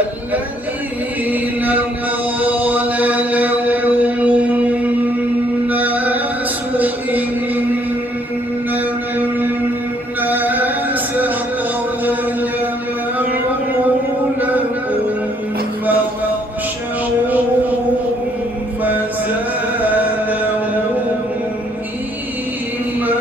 الذين قال لهم الناس إن الناس قد جمعوا لكم فاخشوهم فزادهم إيمانا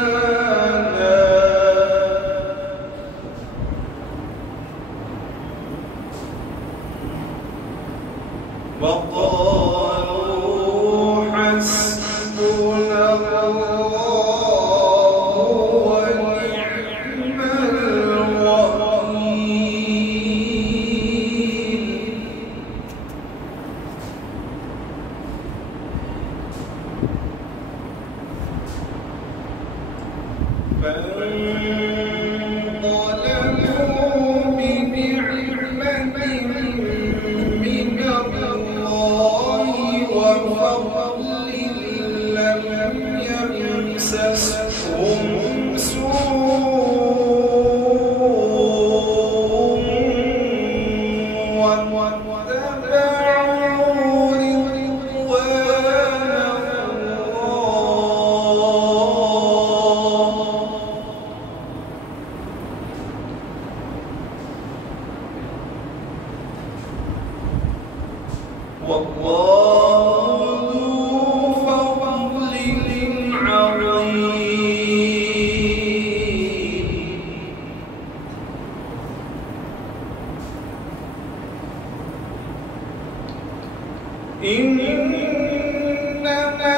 وقالوا حسبنا الله ونعم الوكيل فانقلبوا بنعمة من الله وفضل لم يمسسهم سوء واتبعوا رضوان الله والله ذو فضل عظيم إنما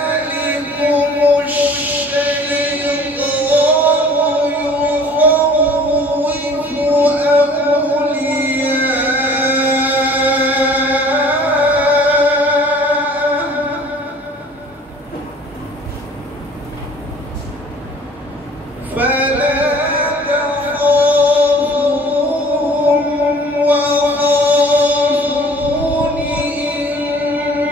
ذلكم الشيطان يخوف أولياءه فلا تخافوهم وخافون إن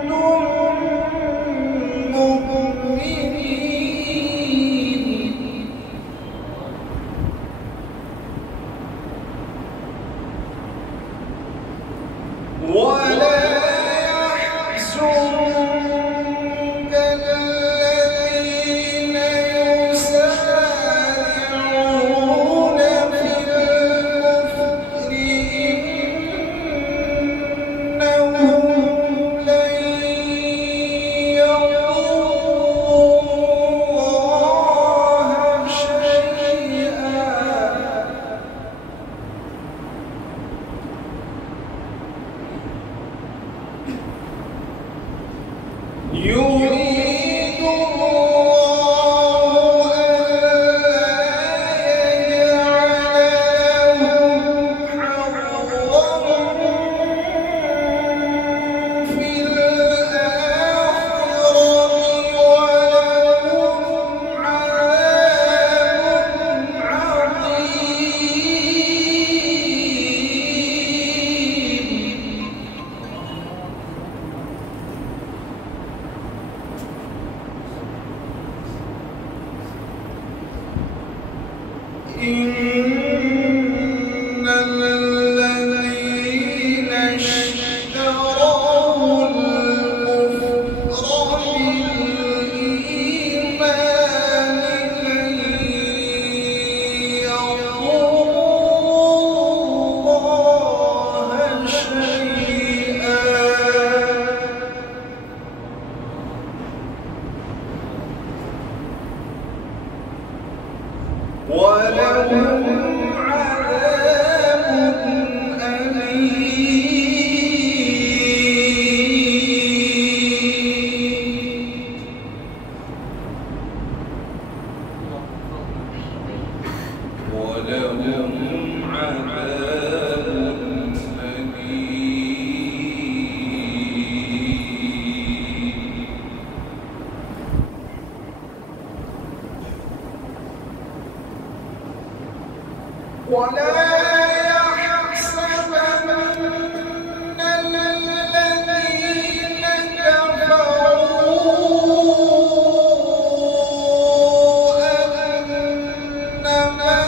كنتم مؤمنين ولا يحزنك الذين يسارعون في الكفر إنهم لن يضروا الله شيئا يريد الله ألا يجعل لهم حظا في الآخرة ولهم عذاب عظيم إن الذين اشتروا الكفر بالإيمان لن يضروا الله شيئا ولهم عذاب أليم ولهم عذاب أليم ولا يحسبن الذين كفروا أنما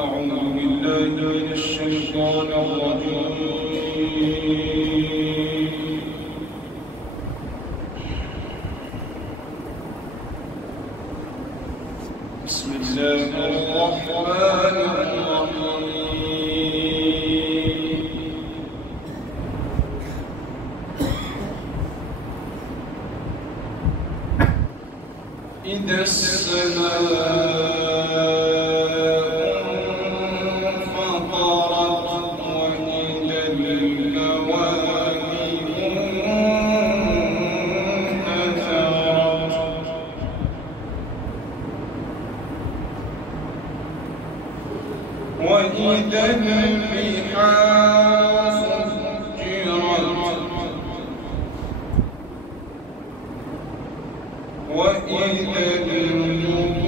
أعوذ بالله من الشيطان الرجيم. بسم الله الرحمن الرحيم. إذا السماء وإذا البحار فجرت وإذا النجوم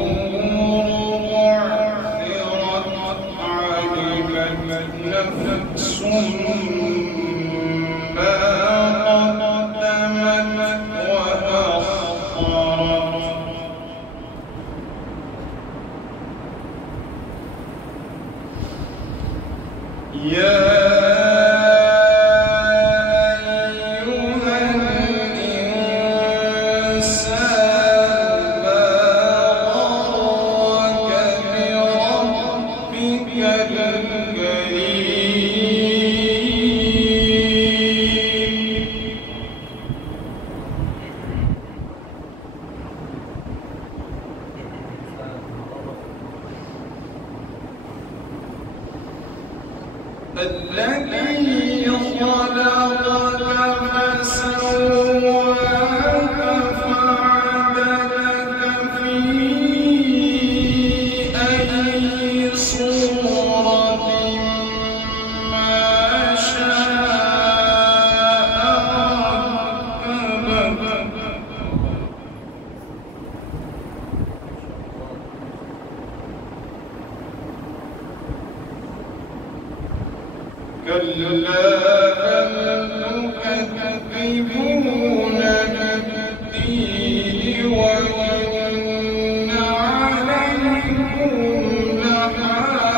بعثرت علمت نفس ما قدمت وأخرت. يا أيها الإنسان ما غرك بربك الكريم. الذي خلقك فسواك فعدلك في أي صورة ما شاء ركبك. كلا بل تكذبون بالدين وإن عليكم لحافظين.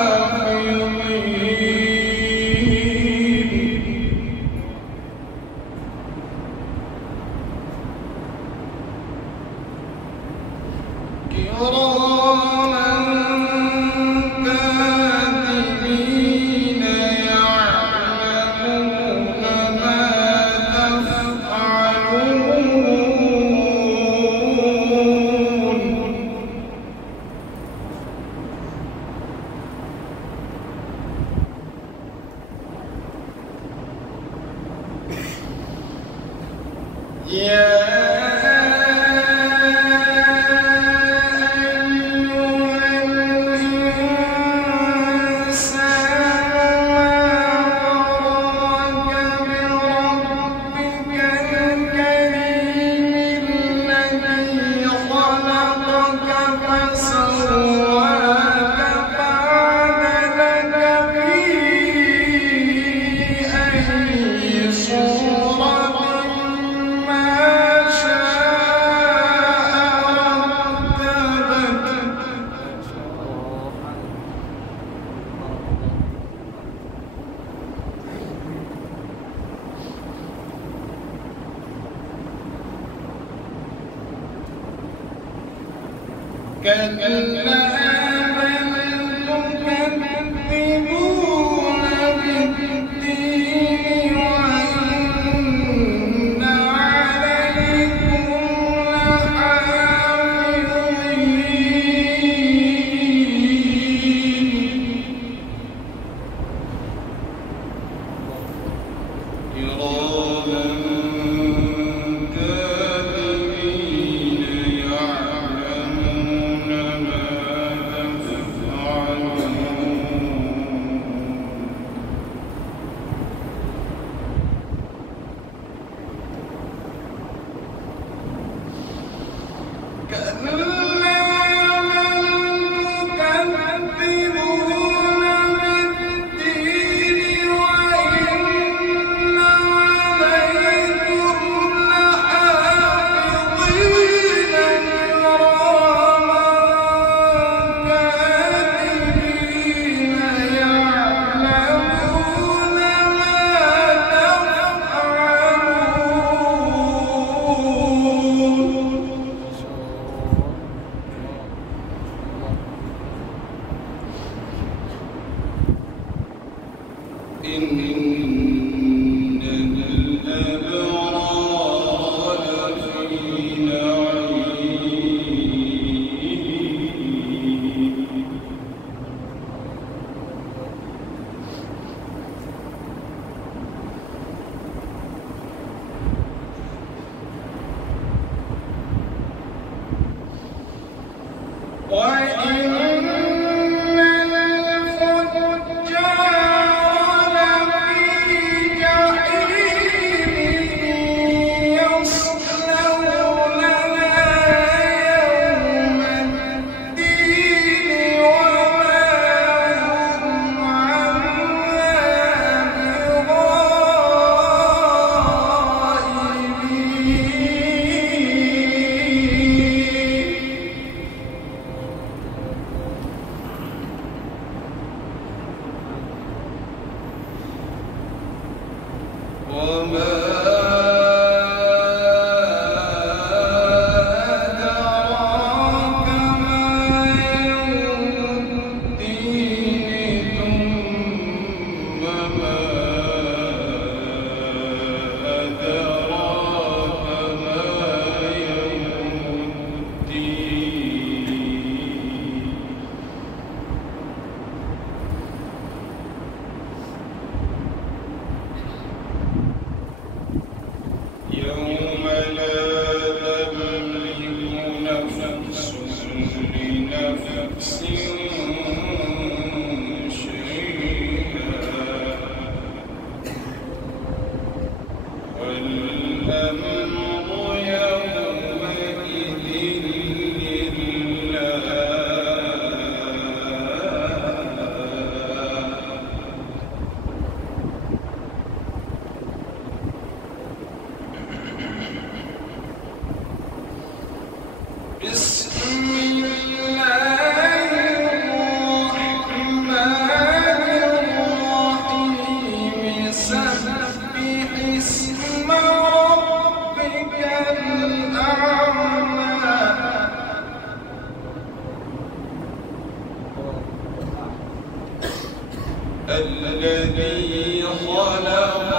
الذي خلق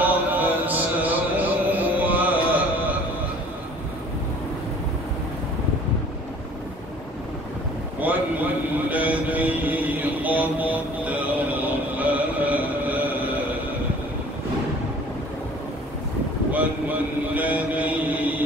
فسوى والذي قدر فهدى والذي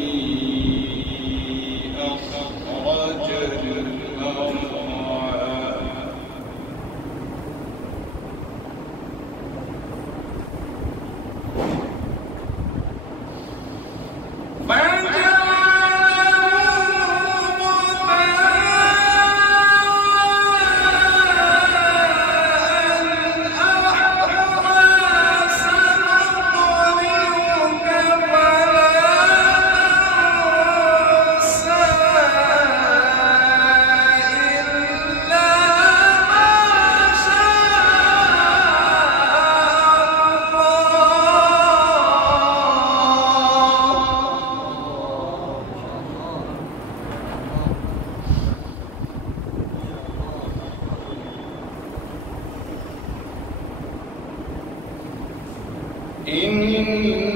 إليك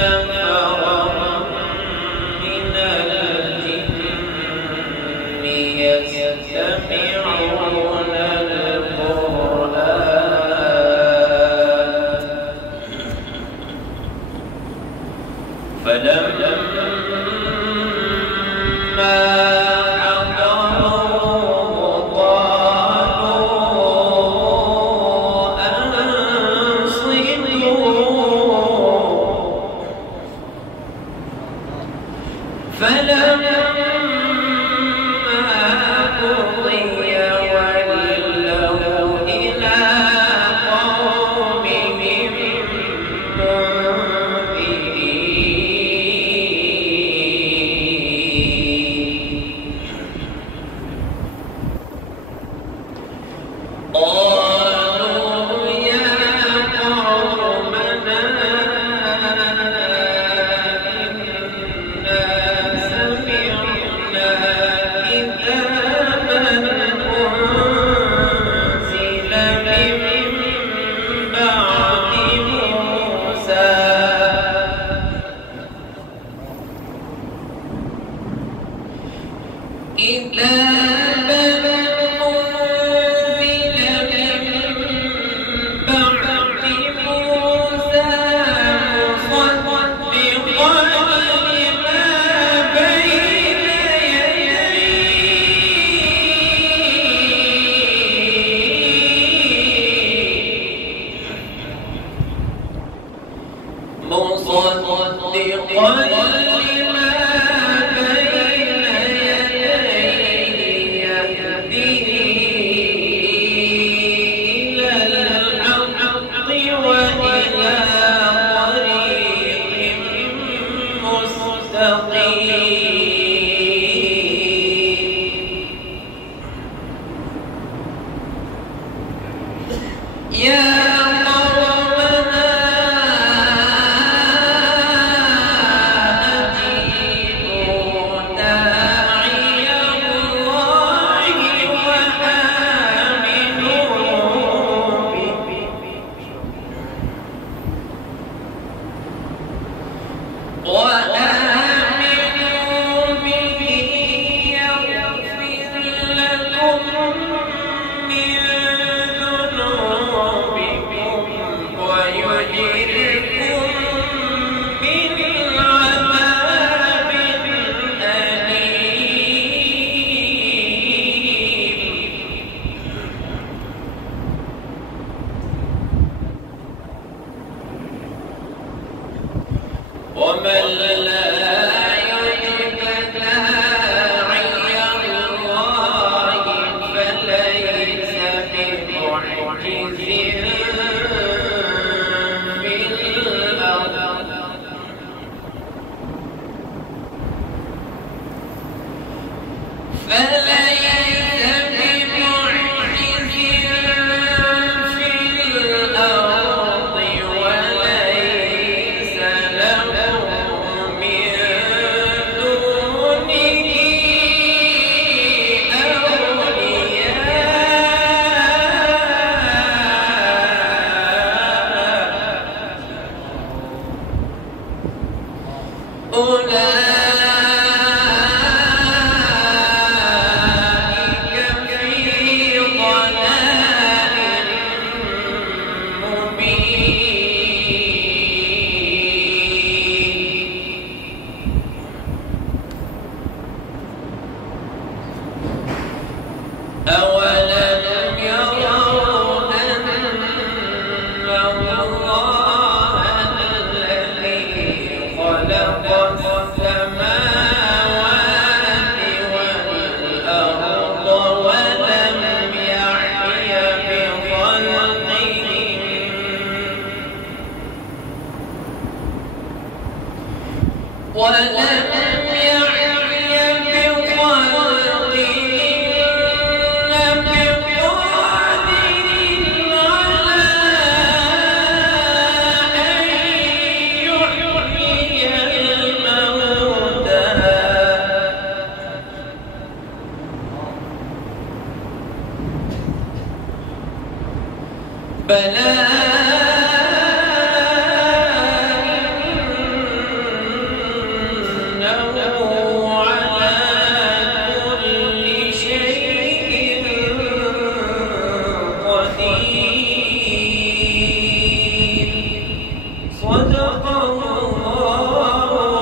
نفرا صدق الله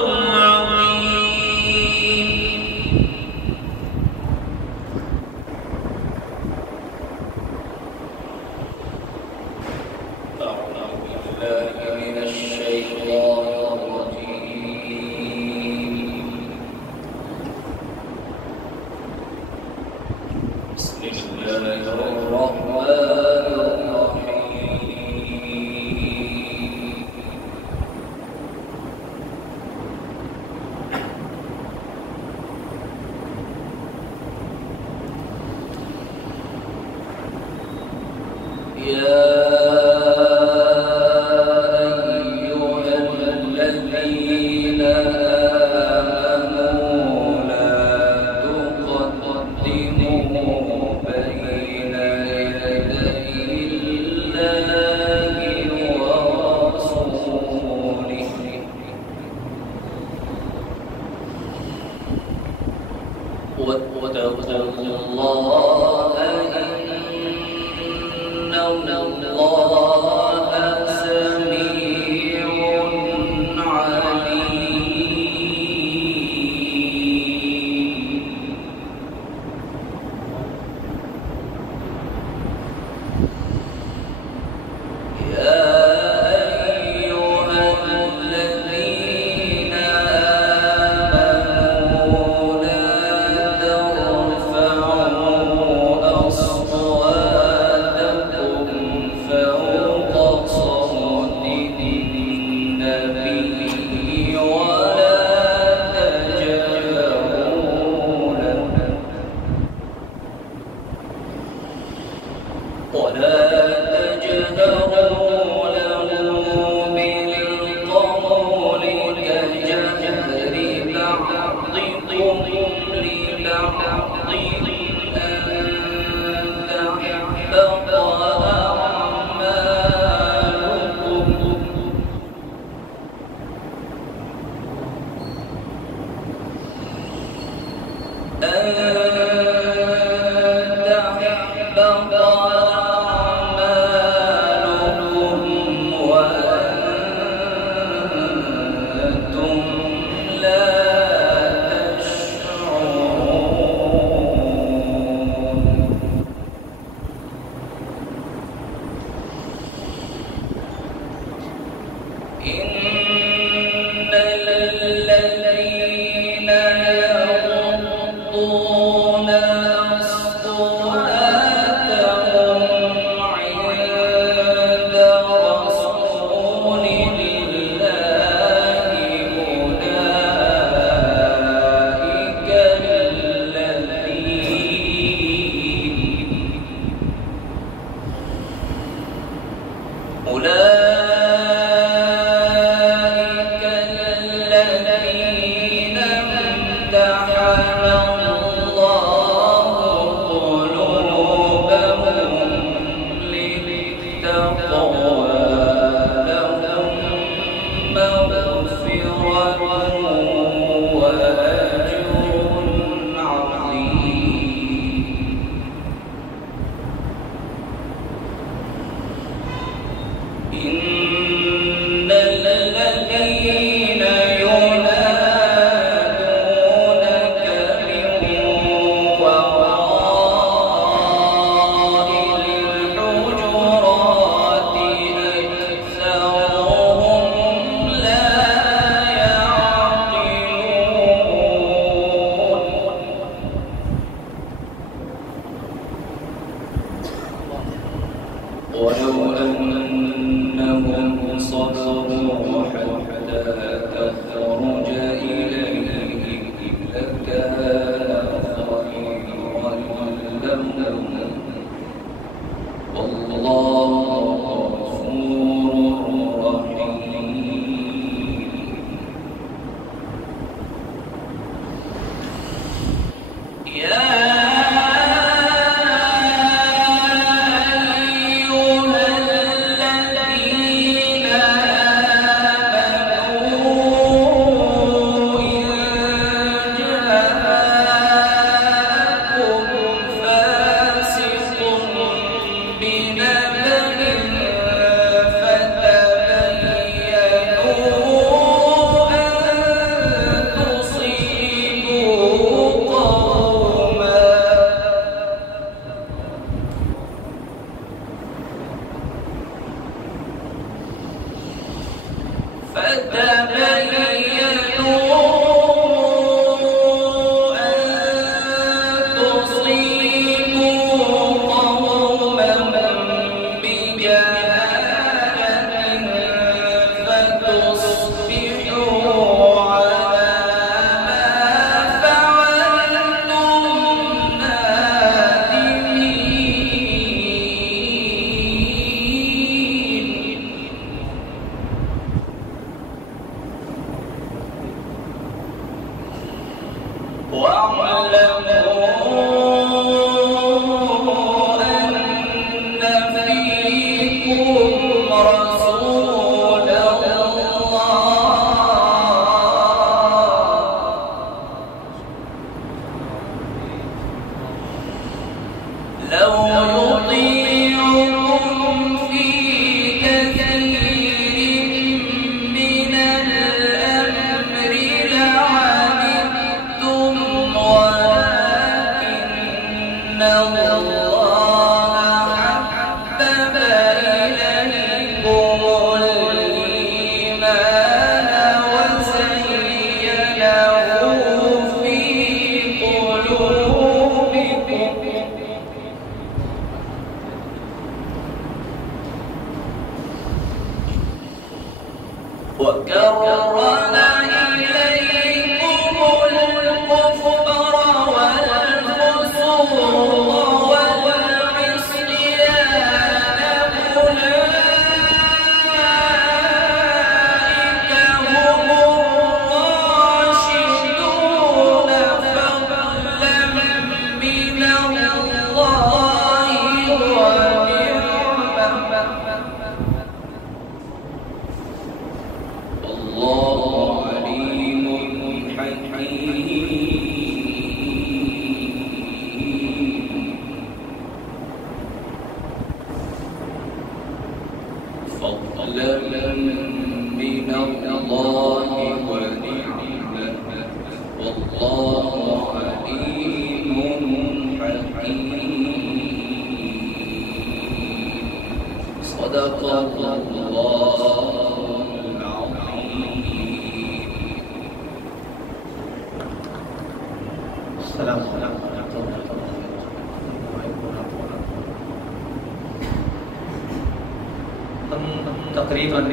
तकरीबन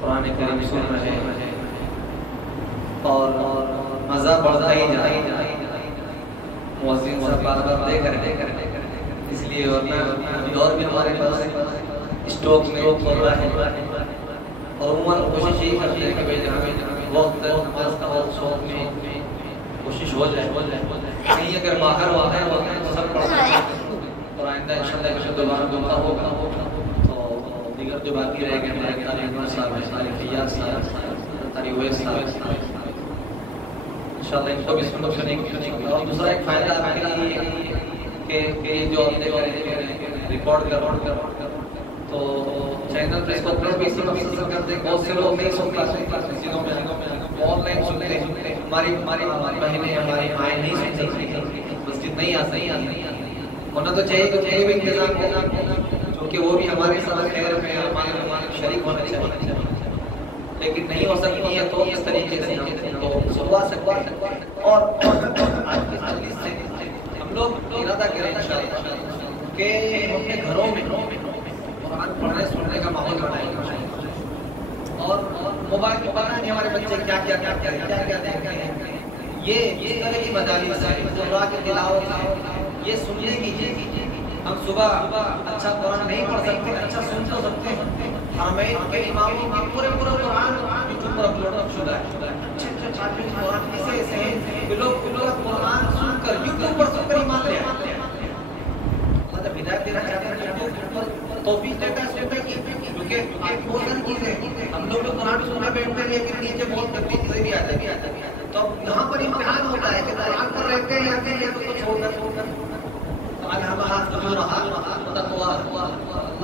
कुरान करीम सुन रहे हैं और मज़ा बढ़ता ही जा रहा है। मुअज़्ज़िन साहब बार-बार देख रहे हैं, इसलिए वरना अभी और भी हमारे पास स्टॉक में चल रहा है और उम्र कोशिश यही करते हैं कि भाई जहाँ वक्त नमाज का वक्त शौक में कोशिश हो जाए नहीं, अगर बाहर तो सब पढ़ सकते हैं और आइंदा इंशाअल्लाह कुछ दोबारा होगा तो दीगर जो बाकी रह गए हमारे तारीफ़ साहब हमारे फैयाज साहब तारीफ़ साहब इंशाअल्लाह इनको भी सुनेंगे। और दूसरा एक फ़ायदा आपके लिए कि जो हमने रिकॉर्ड कर तो चैनल पे इसको अपलोड भी इसी मकसद से करते हैं। बहुत से लोग नहीं सुनते मस्जिदों में ऑनलाइन सुनते हैं, हमारी बहनें हमारी माएँ नहीं सुनती, मस्जिद नहीं आ सही होना तो चाहिए भी इंतजाम क्योंकि वो भी हमारे साथ खैर में हमारे शरीक होना चाहिए, लेकिन नहीं हो सकती है तो इस तरीके से तो सुनवा सकते हैं। और आज की मजलिस से हम लोग इरादा करें इंशाअल्लाह कि अपने घरों में कुरान पढ़ने सुनने का माहौल बनाएंगे और मोबाइल में पता नहीं हमारे बच्चे क्या देखते हैं। ये इस तरह की मजालिस है कुरान की तिलावत ये सुनने कीजिए। हम सुबह अच्छा कुरान नहीं पढ़ सकते, अच्छा सुन तो सकते हैं। हमें के इमामों का पूरे कुरान यूट्यूब पर अपलोड शुदा है, अच्छे कुरान ऐसे हैं कि लोग कुरान सुनकर यूट्यूब पर सुनकर ईमान ले आते हैं। मतलब हिदायत देना चाहते हैं यूट्यूब पर तौफीक देता है सुनने की, क्योंकि बहुत सारी चीजें हम लोग कुरान सुनने बैठते हैं लेकिन नीचे बहुत तकलीफ से भी आती है। तो यहाँ पर इम्तिहान होता है कि कुरान पर रहते हैं तो कुछ छोड़कर अल्लाह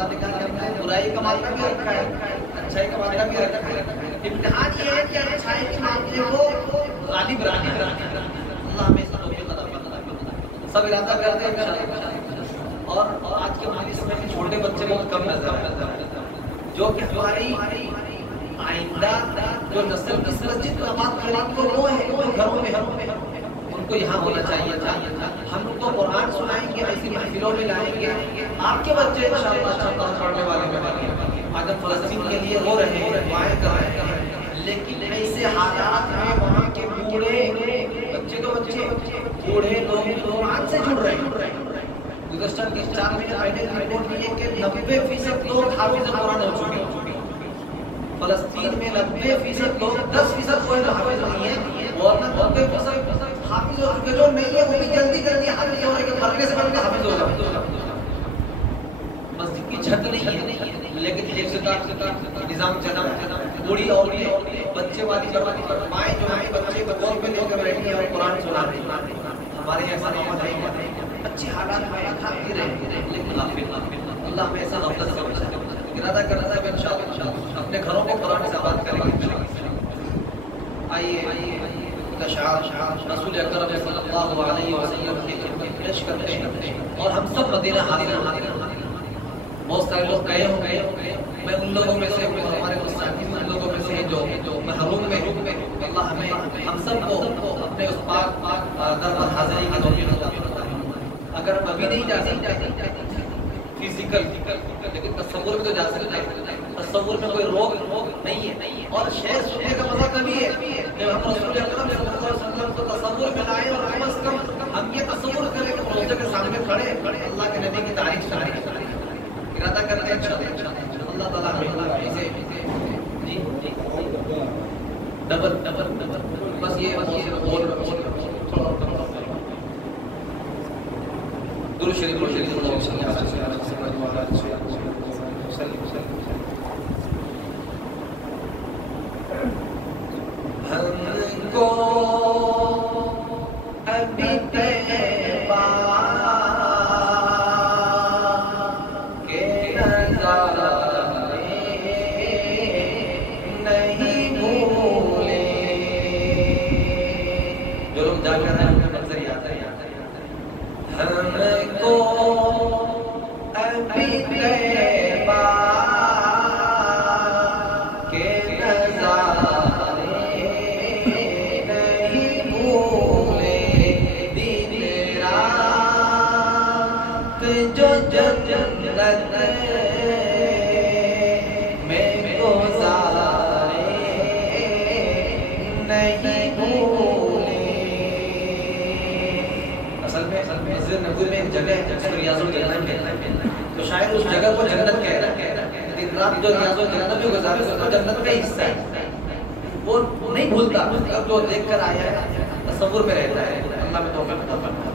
ने कहा हमने बुराई का मामला भी रखा है, अच्छाई का मामला भी रखा है। इम्तिहान ये है कि अच्छाई के मामले को गालिब रखना। अल्लाह हमें सब इरादा करते हैं और आज के मजलिस में छोटे बच्चे बहुत कम नजर आते हैं, जो कि हमारी आइंदा जो नस्ल मस्जिद नमाज पढ़ने को वो है वो घरों में उनको यहाँ होना चाहिए। हम उनको कुरान सुनाएंगे, ऐसी महफिलों में लाएंगे, आपके बच्चे इंशाअल्लाह अच्छा पढ़ने वाले में बनेंगे। आज हम फ़लस्तीन के लिए रो रहे हैं, दुआएं कर रहे हैं, लेकिन ऐसे हालात में वहाँ के बूढ़े बच्चे बूढ़े लोग कुरान से जुड़ रहे हैं। गुज़श्ता 4 महीने पहले रिपोर्ट दी है कि 90% लोग हाफिज़ कुरान हो चुके हैं। फ़लस्तीन में 90% लोग 10% कोई हाफिज़ नहीं है और 90% हाफिज़ हो चुके, जो नहीं है वो भी जल्दी हाफिज़ हो रहे हैं, मरने से पहले हाफिज़ हो जाते हैं। मस्जिद की छत नहीं है लेकिन एक से निज़ाम चला, बूढ़ी औरतें बच्चे वाली माएँ जो है बच्चे बगौर पे लेकर बैठी हैं और कुरान सुना रही हैं। हमारे ऐसा मोहम्मद नहीं है, अच्छे हालात में खाती रहे लेकिन अल्लाह में ऐसा गफलत से बचाए। इरादा करना है इंशाअल्लाह अपने घरों को कुरान से आबाद करेंगे। आइए रसूल अकरम सल्लल्लाहु अलैहि वसल्लम की खिदमत पेश करते हैं और हम सब मदीना हाजिर। बहुत सारे लोग गए होंगे, मैं उन लोगों में से हूँ, हमारे कुछ साथी उन लोगों में से हैं जो महरूम में अल्लाह हमें हम सबको अपने उस पाक दर पर हाजिरी की तौफीक अता फरमाए। अगर हम अभी नहीं जा सकते फिजिकल लेकिन तसव्वुर में तो जा सकते हैं। तसव्वुर में कोई रोक नहीं है। और शेर सुनने का मजा तभी है जब हम रसूल अकरम सल्लल्लाहु अलैहि वसल्लम को तसव्वुर में लाए और कम से कम हम ये तसव्वुर करें कि रोजे के सामने खड़े अल्लाह के नबी की तारीफ सुनाई। इरादा करते हैं इंशाअल्लाह अल्लाह ताला हमें इसे जी डबल बस ये दुरूद शरीफ हमको अभी तैबा के नज़ारे नहीं भूले। जो लोग जाकर हैं उनका मंजर याद है। हमको अभी तैबा के नज़ारे नहीं भूले। दिन रात जो जन्नत में गुज़ारे नहीं भूले। असल में मस्जिद नबवी में एक जगह है जिसको रियाजुल जन्नत कहते हैं, तो शायद उस जगह को जन्नत कह रहा है। दिन रात जो रियाजुल जन्नत में गुजारे उसको जन्नत का हिस्सा है, वो नहीं भूलता। अब जो देख कर आया है तसव्वुर में रहता है। अल्लाह में तौफीक अता फरमाए।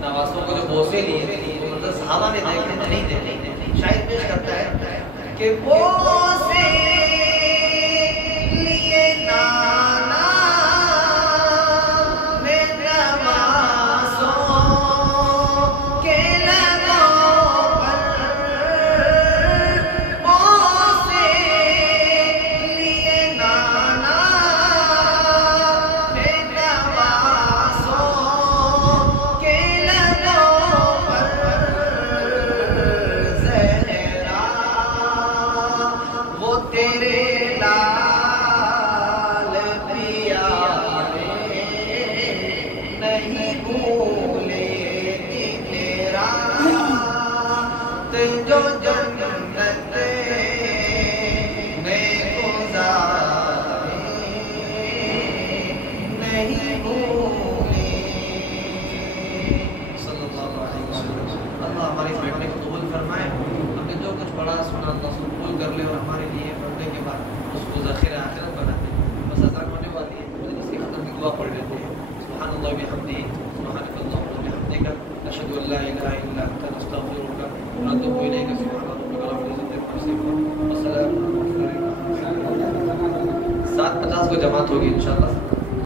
नवासों को जो बोसे लिए वो मतलब सहाबा ने देखे नहीं देखे। शायद पेश करता है कि बोसे लिए नाना में नवासों के लबों पर, बोसे लिए नाना में नवासों जो जन्नत में गुज़ारे नहीं भूले। सल्लल्लाहु अलैहि वसल्लम। अल्लाह हमारी बैठने को कबूल फरमाए। हमने जो कुछ पढ़ा सुना अल्लाह उसको कबूल कर ले और हमारे लिए पढ़ने के बाद उसको ज़ख़ीरा आखिरत बना दे। बस अज़ान होने वाली है, मुझे इसकी खत्म की दुआ पढ़ लेते हैं। सुब्हानल्लाह व बिहम्दिही सुब्हानकल्लाहुम्मा व बिहम्दिका अशहदु अन ला इलाहा इल्ला अंता अस्तगफिरुका व अतूबु इलैक। सुब्हान रब्बिका रब्बिल इज़्ज़ति अम्मा यसिफून व सलामुन अलल मुरसलीन। 7:50 को जमात होगी इंशाअल्लाह।